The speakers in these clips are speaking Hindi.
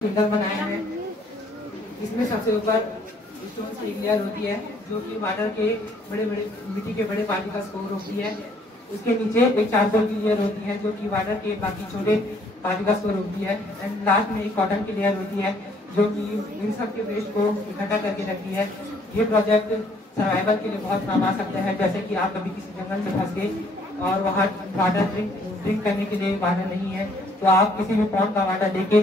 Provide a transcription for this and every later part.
फिल्टर बनाए हैं। इसमें सबसे ऊपर स्टोन की लेयर होती है जो कि वाटर के मिट्टी के बड़े पार्टिकल्स को रोकती है। उसके नीचे एक चारकोल की लेयर होती है जो कि वाटर के बाकी छोटे पार्टिकल्स को रोकती है। एंड लास्ट में एक कॉटन की लेयर होती है जो कि इन सब के वेस्ट को इकट्ठा करके रखती है। ये प्रोजेक्ट सर्वाइवल के लिए बहुत काम आ सकता है, जैसे कि आप कभी किसी जंगल में फंस गए और वहाँ वाटर ड्रिंक करने के लिए वाटर नहीं है, तो आप किसी भी पॉन्ड का वाटर लेके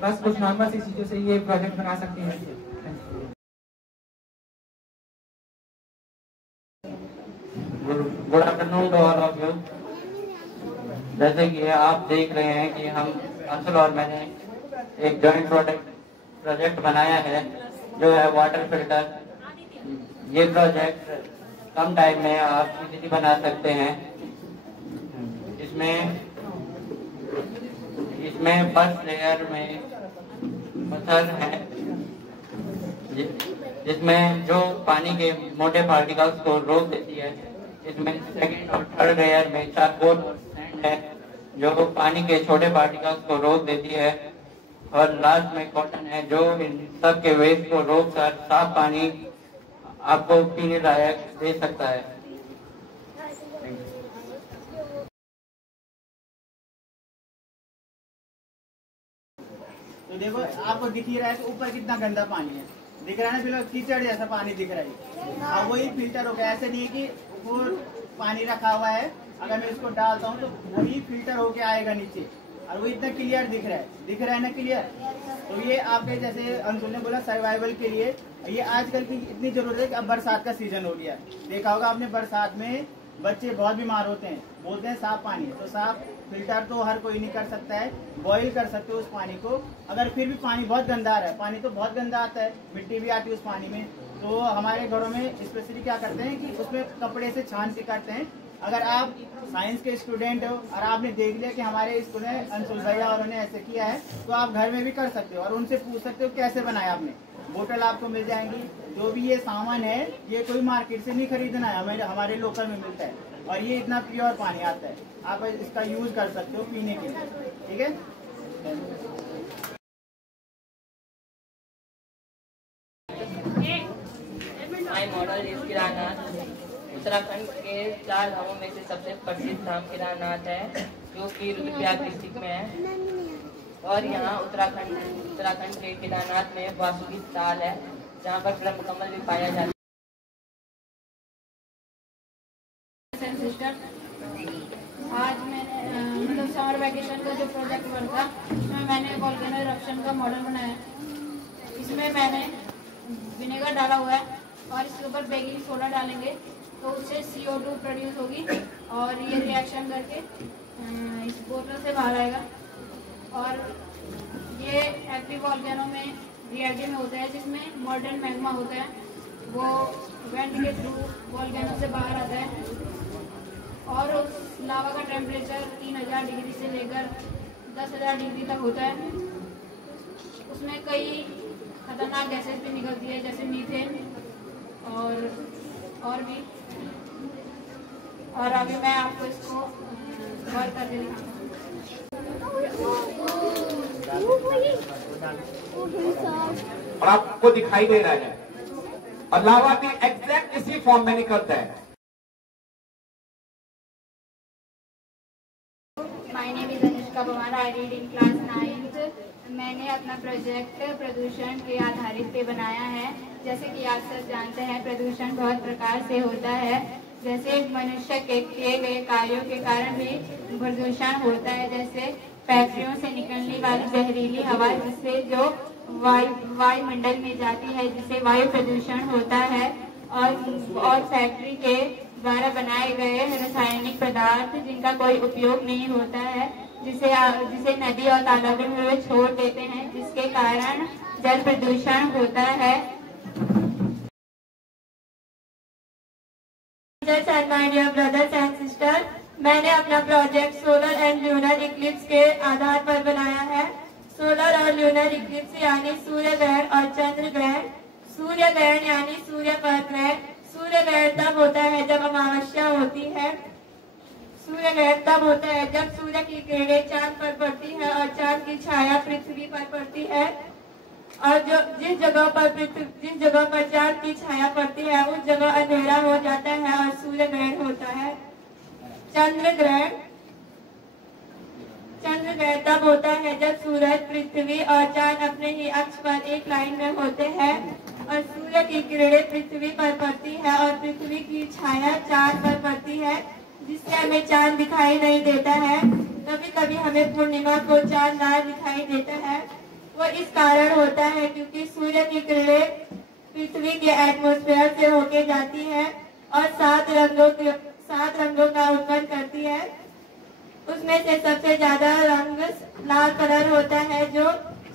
बस कुछ नॉर्मल सी चीजों से ये प्रोजेक्ट बना सकते हैं। Good afternoon to all of you. जैसे कि आप देख रहे हैं कि हम अंशुल और मैंने एक जॉइंट प्रोजेक्ट बनाया है जो है वाटर फिल्टर। ये प्रोजेक्ट कम टाइम में आप इजीली बना सकते हैं। इसमें फर्स्ट लेयर में पत्थर है जिसमें जो पानी के मोटे पार्टिकल्स को रोक देती है। इसमें सेकंड और थर्ड लेयर में चारकोल और सैंड है जो पानी के छोटे पार्टिकल्स को रोक देती है। और लास्ट में कॉटन है जो इन सब के वेस्ट को रोक कर साफ पानी आपको पीने लायक दे सकता है। तो देखो आपको दिख ही रहा है कि ऊपर कितना गंदा पानी है, दिख रहा है ना, बिल्कुल कीचड़ जैसा पानी दिख रहा है। अब वही फिल्टर हो गया, ऐसे नहीं है कि वो पानी रखा हुआ है, अगर मैं इसको डालता हूँ तो वही फिल्टर होके आएगा नीचे, और वो इतना क्लियर दिख रहा है ना क्लियर। तो ये आपके जैसे अंशुल ने बोला सर्वाइवल के लिए ये आजकल की इतनी जरूरत है कि अब बरसात का सीजन हो गया। देखा होगा आपने बरसात में बच्चे बहुत बीमार होते हैं, बोलते हैं साफ पानी, तो साफ फिल्टर तो हर कोई नहीं कर सकता है, बॉईल कर सकते हो उस पानी को। अगर फिर भी पानी बहुत गंदा आ रहा है, पानी तो बहुत गंदा आता है, मिट्टी भी आती है उस पानी में, तो हमारे घरों में स्पेशली क्या करते हैं कि उसमें कपड़े से छान के करते हैं। अगर आप साइंस के स्टूडेंट हो और आपने देख लिया कि हमारे स्कूल में अंशुल भैया और उन्होंने ऐसे किया है, तो आप घर में भी कर सकते हो और उनसे पूछ सकते हो कैसे बनाया आपने। बोतल आपको मिल जाएंगी, जो भी ये सामान है ये कोई मार्केट से नहीं खरीदना है, हमारे लोकल में मिलता है, और ये इतना प्योर पानी आता है, आप इसका यूज कर सकते हो पीने के लिए। ठीक है, माय मॉडल इस केदारनाथ उत्तराखंड के 4 धामों में से सबसे प्रसिद्ध धाम केदारनाथ है जो कि रुद्रप्रयाग डिस्ट्रिक्ट में है। और यहाँ उत्तराखंड के केदारनाथ में वासुकी ताल है जहाँ पर ब्रह्म कमल भी पाया जाता है। आज मैंने समर वैकेशन का जो प्रोजेक्ट वर्क था उसमें मैंने वोल्केनो इरप्शन का मॉडल बनाया। इसमें मैंने विनेगर डाला हुआ है और इसके ऊपर बेकिंग सोडा डालेंगे तो उससे CO2 प्रोड्यूस होगी और ये रिएक्शन करके इस बोतल से बाहर आएगा। और ये एक्टिव वोल्केनो में रिएक्शन होता है जिसमें मॉडर्न मैग्मा होता है, वो वेंट के थ्रू वोल्केनो से बाहर आता है और उस लावा का टेम्परेचर 3000 डिग्री से लेकर 10,000 डिग्री तक होता है। उसमें कई खतरनाक गैसेस भी निकलती है जैसे मीथेन और भी। और अभी मैं आपको इसको वर्क करके दिखाऊंगा। और आपको दिखाई दे रहा है और लावा भी एग्जैक्ट इसी फॉर्म में निकलता है। My name is Anushka Pawar, I read in class 9th। मैंने अपना प्रोजेक्ट प्रदूषण के आधारित पे बनाया है। जैसे कि आप सब जानते हैं प्रदूषण बहुत प्रकार से होता है, जैसे मनुष्य के किए गए कार्यों के कारण भी प्रदूषण होता है, जैसे फैक्ट्रियों से निकलने वाली जहरीली हवा जिससे जो वायुमंडल में जाती है जिससे वायु प्रदूषण होता है, और फैक्ट्री के द्वारा बनाए गए रासायनिक पदार्थ जिनका कोई उपयोग नहीं होता है जिसे नदी और तालाबों में छोड़ देते हैं जिसके कारण जल प्रदूषण होता है। My dear brothers and sister, मैंने अपना project solar and lunar eclipse के आधार पर बनाया है। सोलर और ल्यूनर इक्लिप्स यानी सूर्य ग्रहण और चंद्र ग्रहण। सूर्य ग्रहण यानी सूर्य पर ग्रहण। सूर्य ग्रहण तब होता है जब अमावस्या होती है। सूर्य ग्रहण तब होता है जब सूर्य की किरणें चांद पर पड़ती है और चांद की छाया पृथ्वी पर पड़ती है और जिस जगह पर चांद की छाया पड़ती है उस जगह अंधेरा हो जाता है और सूर्य ग्रहण होता है। चंद्र ग्रहण तब होता है जब सूरज, पृथ्वी और चांद अपने ही अक्ष पर एक लाइन में होते हैं और सूर्य की किरणें पृथ्वी पर पड़ती है और पृथ्वी की छाया चांद पर पड़ती है, जिससे हमें चांद दिखाई नहीं देता है। कभी कभी हमें पूर्णिमा को चांद ना दिखाई देता है। वो इस कारण होता है क्योंकि सूर्य की किरणें पृथ्वी के एटमॉस्फेयर से होके जाती है और 7 रंगों का उत्पन्न करती है। उसमें से सबसे ज्यादा रंग लाल कलर होता है जो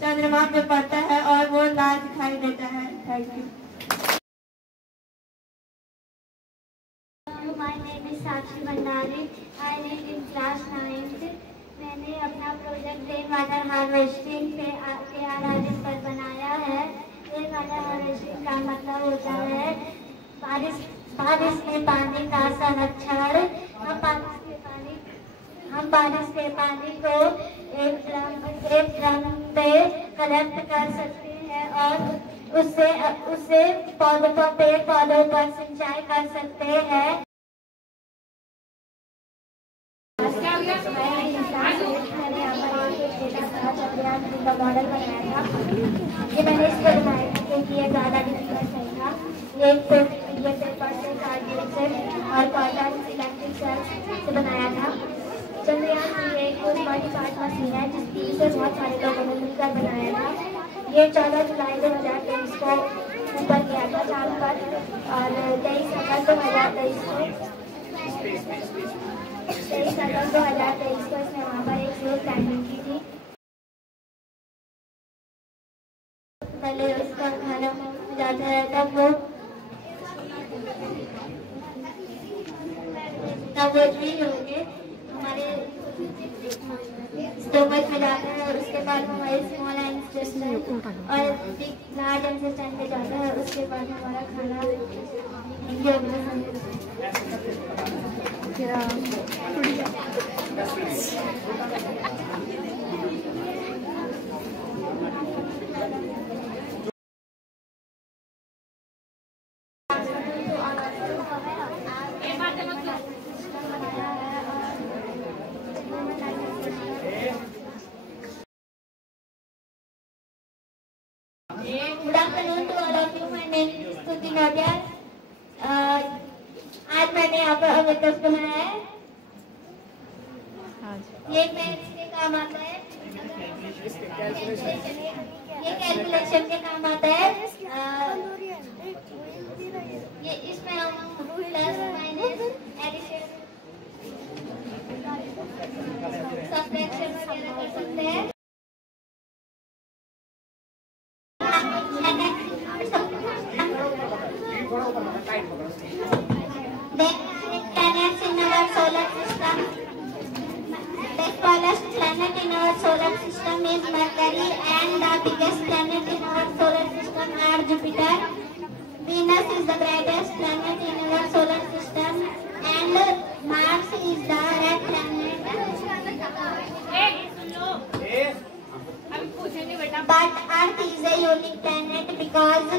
चंद्रमा पे पड़ता है और वो लाल दिखाई देता है। Thank you. My name is Sakshi Bhandari. I read in class 9th. मैंने अपना प्रोजेक्ट रेन वाटर हार्वेस्टिंग पे आधारित पर बनाया है। रेन वाटर हार्वेस्टिंग का मतलब होता है बारिश के पानी का संरक्षण। हम बारिश के पानी को एक ड्रम पे कलेक्ट कर सकते हैं और उससे पौधों पर सिंचाई कर सकते हैं। मॉडल बनाया था। ये मैंने इसको बनाया था क्योंकि ये ज़्यादा डिफिकल्ट नहीं था। ये पेपर से, कार्डबोर्ड से और कॉटन इलेक्ट्रिक सेल्स से बनाया था। चंद्रयान एक मल्टी पार्ट मशीन है जिसे बहुत सारे लोगों ने मिलकर बनाया था। ये 14 जुलाई 2023 को ऊपर किया था चांद पर और 23 अगस्त 2023 को इसने वहाँ पर एक ज़ीरो लैंडिंग की थी। पहले उसका खाना जाता है तब वो फ्री होंगे हमारे स्टोमच में जाता है और उसके बाद हमारे स्मॉल इंटेस्टाइन और लार्ज इंटेस्टाइन में जाता है। उसके बाद हमारा खाना Good afternoon to all of you. My name is Stuti Nautiyal. आज मैंने यहाँ पर अवेकस बनाया है। ये मैथ्स के काम आता है, ये कैलकुलेशन के काम आता है। ये इसमें हम प्लस माइनस एडिशन सब्ट्रैक्शन वगैरह कर सकते हैं। Planets in our solar system. The smallest planet in our solar system is Mercury, and the biggest planet in our solar system are Jupiter. Venus is the brightest planet in our solar system, and Mars is the red planet. But Earth is a unique planet because